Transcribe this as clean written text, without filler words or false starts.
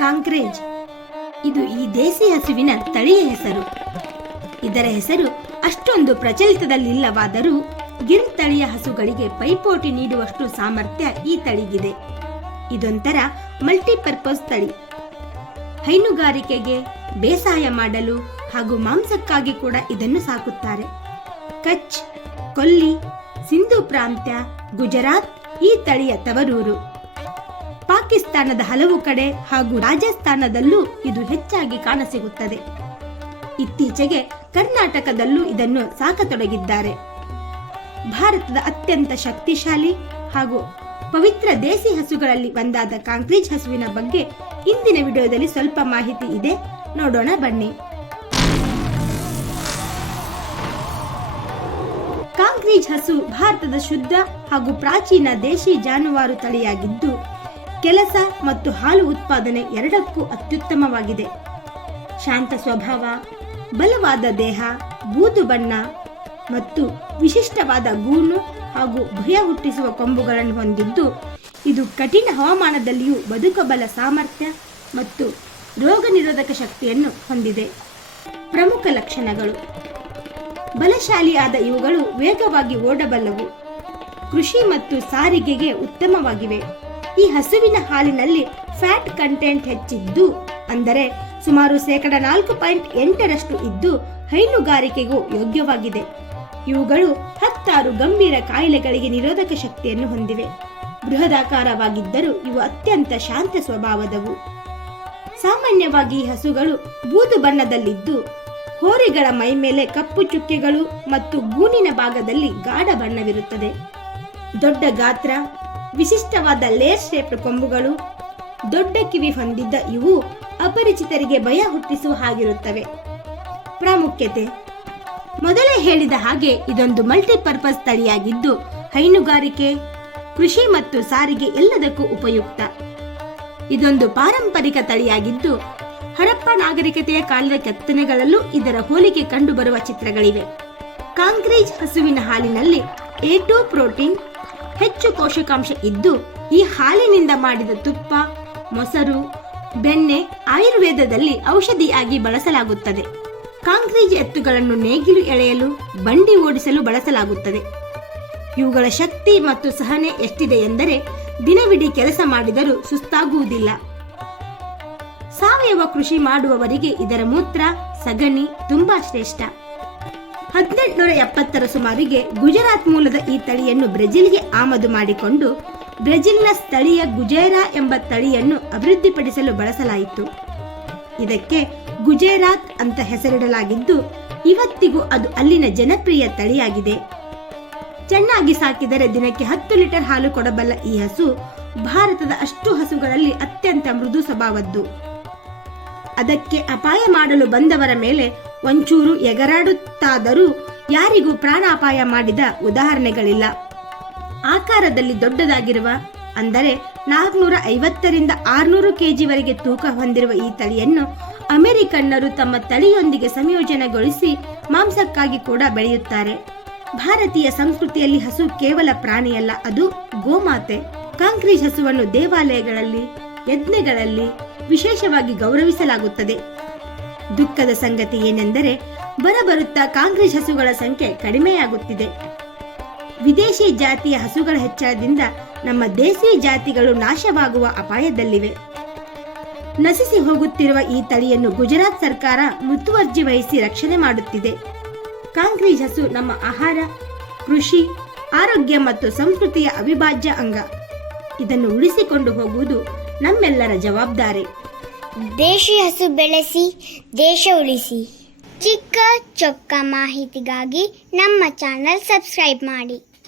ಕಾಂಕ್ರೇಜ್ ಇದು ಈ ದೇಸಿ ಹಸುವಿನ ತಳಿಯ ಹೆಸರು. ಇದರ ಹೆಸರು ಅಷ್ಟೊಂದು ಪ್ರಚಲಿತದಲ್ಲಿಲ್ಲವಾದರೂ ಗಿರ್ ತಳಿಯ ಹಸುಗಳಿಗೆ ಪೈಪೋಟಿ ನೀಡುವಷ್ಟು ಸಾಮರ್ಥ್ಯ ಈ ತಳಿಗಿದೆ. ಇದೊಂಥರ ಮಲ್ಟಿಪರ್ಪಸ್ ತಳಿ. ಹೈನುಗಾರಿಕೆಗೆ, ಬೇಸಾಯ ಮಾಡಲು ಹಾಗೂ ಮಾಂಸಕ್ಕಾಗಿ ಕೂಡ ಇದನ್ನು ಸಾಕುತ್ತಾರೆ. ಕಚ್, ಕೊಲ್ಲಿ, ಸಿಂಧು ಪ್ರಾಂತ್ಯ, ಗುಜರಾತ್ ಈ ತಳಿಯ ತವರೂರು. ಪಾಕಿಸ್ತಾನದ ಹಲವು ಕಡೆ ಹಾಗೂ ರಾಜಸ್ಥಾನದಲ್ಲೂ ಇದು ಹೆಚ್ಚಾಗಿ ಕಾಣಸಿಗುತ್ತದೆ. ಇತ್ತೀಚೆಗೆ ಕರ್ನಾಟಕದಲ್ಲೂ ಇದನ್ನು ಸಾಕತೊಡಗಿದ್ದಾರೆ. ಭಾರತದ ಅತ್ಯಂತ ಶಕ್ತಿಶಾಲಿ ಹಾಗೂ ಪವಿತ್ರ ದೇಸಿ ಹಸುಗಳಲ್ಲಿ ಒಂದಾದ ಕಾಂಕ್ರೇಜ್ ಹಸುವಿನ ಬಗ್ಗೆ ಇಂದಿನ ವಿಡಿಯೋದಲ್ಲಿ ಸ್ವಲ್ಪ ಮಾಹಿತಿ ಇದೆ, ನೋಡೋಣ ಬನ್ನಿ. ಕಾಂಕ್ರೇಜ್ ಹಸು ಭಾರತದ ಶುದ್ಧ ಹಾಗೂ ಪ್ರಾಚೀನ ದೇಶಿ ಜಾನುವಾರು ತಳಿಯಾಗಿದ್ದು ಕೆಲಸ ಮತ್ತು ಹಾಲು ಉತ್ಪಾದನೆ ಎರಡಕ್ಕೂ ಅತ್ಯುತ್ತಮವಾಗಿದೆ. ಶಾಂತ ಸ್ವಭಾವ, ಬಲವಾದ ದೇಹ, ಬೂದು ಬಣ್ಣ ಮತ್ತು ವಿಶಿಷ್ಟವಾದ ಗೂನು ಹಾಗೂ ಭಯ ಹುಟ್ಟಿಸುವ ಕೊಂಬುಗಳನ್ನು ಹೊಂದಿದ್ದು ಇದು ಕಠಿಣ ಹವಾಮಾನದಲ್ಲಿಯೂ ಬದುಕಬಲ್ಲ ಸಾಮರ್ಥ್ಯ ಮತ್ತು ರೋಗ ನಿರೋಧಕ ಶಕ್ತಿಯನ್ನು ಹೊಂದಿದೆ. ಪ್ರಮುಖ ಲಕ್ಷಣಗಳು: ಬಲಶಾಲಿಯಾದ ಇವುಗಳು ವೇಗವಾಗಿ ಓಡಬಲ್ಲವು, ಕೃಷಿ ಮತ್ತು ಸಾರಿಗೆಗೆ ಉತ್ತಮವಾಗಿವೆ. ಈ ಹಸುವಿನ ಹಾಲಿನಲ್ಲಿ ಫ್ಯಾಟ್ ಕಂಟೆಂಟ್ ಹೆಚ್ಚಿದ್ದು, ಅಂದರೆ ಸುಮಾರು 4.8% ಇದ್ದು ಹೈನುಗಾರಿಕೆಗೂ ಯೋಗ್ಯವಾಗಿದೆ. ಇವುಗಳು 10 ಗಂಭೀರ ಕಾಯಿಲೆಗಳಿಗೆ ನಿರೋಧಕ ಶಕ್ತಿಯನ್ನು ಹೊಂದಿವೆ. ಬೃಹದಾಕಾರವಾಗಿದ್ದರೂ ಇವು ಅತ್ಯಂತ ಶಾಂತ ಸ್ವಭಾವದವು. ಸಾಮಾನ್ಯವಾಗಿ ಈ ಹಸುಗಳು ಬೂದು ಬಣ್ಣದಲ್ಲಿದ್ದು ಹೋರಿಗಳ ಮೈ ಮೇಲೆ ಕಪ್ಪು ಚುಕ್ಕೆಗಳು ಮತ್ತು ಗೂನಿನ ಭಾಗದಲ್ಲಿ ಗಾಢ ಬಣ್ಣವಿರುತ್ತದೆ. ದೊಡ್ಡ ಗಾತ್ರ, ವಿಶಿಷ್ಟವಾದ ಲೇಯರ್ ಶೇಪ್ಡ್ ಕೊಂಬುಗಳು, ದೊಡ್ಡ ಕಿವಿ ಹೊಂದಿದ್ದ ಇವು ಅಪರಿಚಿತರಿಗೆ ಭಯ ಹುಟ್ಟಿಸುವ ಹಾಗಿರುತ್ತವೆ. ಪ್ರಾಮುಖ್ಯತೆ: ಮೊದಲೇ ಹೇಳಿದ ಹಾಗೆ ಇದೊಂದು ಮಲ್ಟಿಪರ್ಪಸ್ ತಳಿಯಾಗಿದ್ದು ಹೈನುಗಾರಿಕೆ, ಕೃಷಿ ಮತ್ತು ಸಾರಿಗೆ ಎಲ್ಲದಕ್ಕೂ ಉಪಯುಕ್ತ. ಇದೊಂದು ಪಾರಂಪರಿಕ ತಳಿಯಾಗಿದ್ದು ಹರಪ್ಪ ನಾಗರಿಕತೆಯ ಕಾಲದ ಕೆತ್ತನೆಗಳಲ್ಲೂ ಇದರ ಹೋಲಿಕೆ ಕಂಡುಬರುವ ಚಿತ್ರಗಳಿವೆ. ಕಾಂಕ್ರೇಜ್ ಹಸುವಿನ ಹಾಲಿನಲ್ಲಿ A2 ಪ್ರೋಟೀನ್, ಹೆಚ್ಚು ಪೋಷಕಾಂಶ ಇದ್ದು ಈ ಹಾಲಿನಿಂದ ಮಾಡಿದ ತುಪ್ಪ, ಮೊಸರು, ಬೆಣ್ಣೆ ಆಯುರ್ವೇದದಲ್ಲಿ ಔಷಧಿಯಾಗಿ ಬಳಸಲಾಗುತ್ತದೆ. ಕಾಂಕ್ರೇಜ್ ಎತ್ತುಗಳನ್ನು ನೇಗಿಲು ಎಳೆಯಲು, ಬಂಡಿ ಓಡಿಸಲು ಬಳಸಲಾಗುತ್ತದೆ. ಇವುಗಳ ಶಕ್ತಿ ಮತ್ತು ಸಹನೆ ಎಷ್ಟಿದೆ ಎಂದರೆ ದಿನವಿಡೀ ಕೆಲಸ ಮಾಡಿದರೂ ಸುಸ್ತಾಗುವುದಿಲ್ಲ. ಸಾವಯವ ಕೃಷಿ ಮಾಡುವವರಿಗೆ ಇದರ ಮೂತ್ರ, ಸಗಣಿ ತುಂಬಾ ಶ್ರೇಷ್ಠ. 1870ರ ಸುಮಾರಿಗೆ ಗುಜರಾತ್ ಮೂಲದ ಈ ತಳಿಯನ್ನು ಬ್ರೆಜಿಲ್ಗೆ ಆಮದು ಮಾಡಿಕೊಂಡು ಬ್ರೆಜಿಲ್ನ ಸ್ಥಳೀಯ ಗುಜೇರಾ ಎಂಬ ತಳಿಯನ್ನು ಅಭಿವೃದ್ಧಿಪಡಿಸಲು ಬಳಸಲಾಯಿತು. ಇದಕ್ಕೆ ಗುಜರಾತ್ ಅಂತ ಹೆಸರಿಡಲಾಗಿದ್ದು ಇವತ್ತಿಗೂ ಅದು ಅಲ್ಲಿನ ಜನಪ್ರಿಯ ತಳಿಯಾಗಿದೆ. ಚೆನ್ನಾಗಿ ಸಾಕಿದರೆ ದಿನಕ್ಕೆ 10 ಲೀಟರ್ ಹಾಲು ಕೊಡಬಲ್ಲ ಈ ಹಸು ಭಾರತದ ಅಷ್ಟು ಹಸುಗಳಲ್ಲಿ ಅತ್ಯಂತ ಮೃದು ಸ್ವಭಾವದ್ದು. ಅದಕ್ಕೆ ಅಪಾಯ ಮಾಡಲು ಬಂದವರ ಮೇಲೆ ಒಂಚೂರು ಎಗರಾಡುತ್ತಾದರೂ ಯಾರಿಗೂ ಪ್ರಾಣಾಪಾಯ ಮಾಡಿದ ಉದಾಹರಣೆಗಳಿಲ್ಲ. ಆಕಾರದಲ್ಲಿ ದೊಡ್ಡದಾಗಿರುವ, ಅಂದರೆ 450ರಿಂದ 600 kg ತೂಕ ಹೊಂದಿರುವ ಈ ತಳಿಯನ್ನು ಅಮೆರಿಕನ್ನರು ತಮ್ಮ ತಳಿಯೊಂದಿಗೆ ಸಂಯೋಜನೆಗೊಳಿಸಿ ಮಾಂಸಕ್ಕಾಗಿ ಕೂಡ ಬೆಳೆಯುತ್ತಾರೆ. ಭಾರತೀಯ ಸಂಸ್ಕೃತಿಯಲ್ಲಿ ಹಸು ಕೇವಲ ಪ್ರಾಣಿಯಲ್ಲ, ಅದು ಗೋಮಾತೆ. ಕಾಂಕ್ರೇಜ್ ಹಸುವನ್ನು ದೇವಾಲಯಗಳಲ್ಲಿ, ಯಜ್ಞಗಳಲ್ಲಿ ವಿಶೇಷವಾಗಿ ಗೌರವಿಸಲಾಗುತ್ತದೆ. ದುಃಖದ ಸಂಗತಿ ಏನೆಂದರೆ ಬರಬರುತ್ತಾ ಕಾಂಕ್ರೇಜ್ ಹಸುಗಳ ಸಂಖ್ಯೆ ಕಡಿಮೆಯಾಗುತ್ತಿದೆ. ವಿದೇಶಿ ಜಾತಿಯ ಹಸುಗಳ ಹೆಚ್ಚಳದಿಂದ ನಮ್ಮ ದೇಸಿ ಜಾತಿಗಳು ನಾಶವಾಗುವ ಅಪಾಯದಲ್ಲಿವೆ. ನಶಿಸಿ ಹೋಗುತ್ತಿರುವ ಈ ತಳಿಯನ್ನು ಗುಜರಾತ್ ಸರ್ಕಾರ ಮುತುವರ್ಜಿ ವಹಿಸಿ ರಕ್ಷಣೆ ಮಾಡುತ್ತಿದೆ. ಕಾಂಕ್ರೇಜ್ ಹಸು ನಮ್ಮ ಆಹಾರ, ಕೃಷಿ, ಆರೋಗ್ಯ ಮತ್ತು ಸಂಸ್ಕೃತಿಯ ಅವಿಭಾಜ್ಯ ಅಂಗ. ಇದನ್ನು ಉಳಿಸಿಕೊಂಡು ಹೋಗುವುದು ನಮ್ಮೆಲ್ಲರ ಜವಾಬ್ದಾರಿ. ದೇಶಿ ಹಸು ಬೆಳೆಸಿ ದೇಶ ಉಳಿಸಿ. ಚಿಕ್ಕ ಚೊಕ್ಕ ಮಾಹಿತಿಗಾಗಿ ನಮ್ಮ ಚಾನೆಲ್ ಸಬ್ಸ್ಕ್ರೈಬ್ ಮಾಡಿ.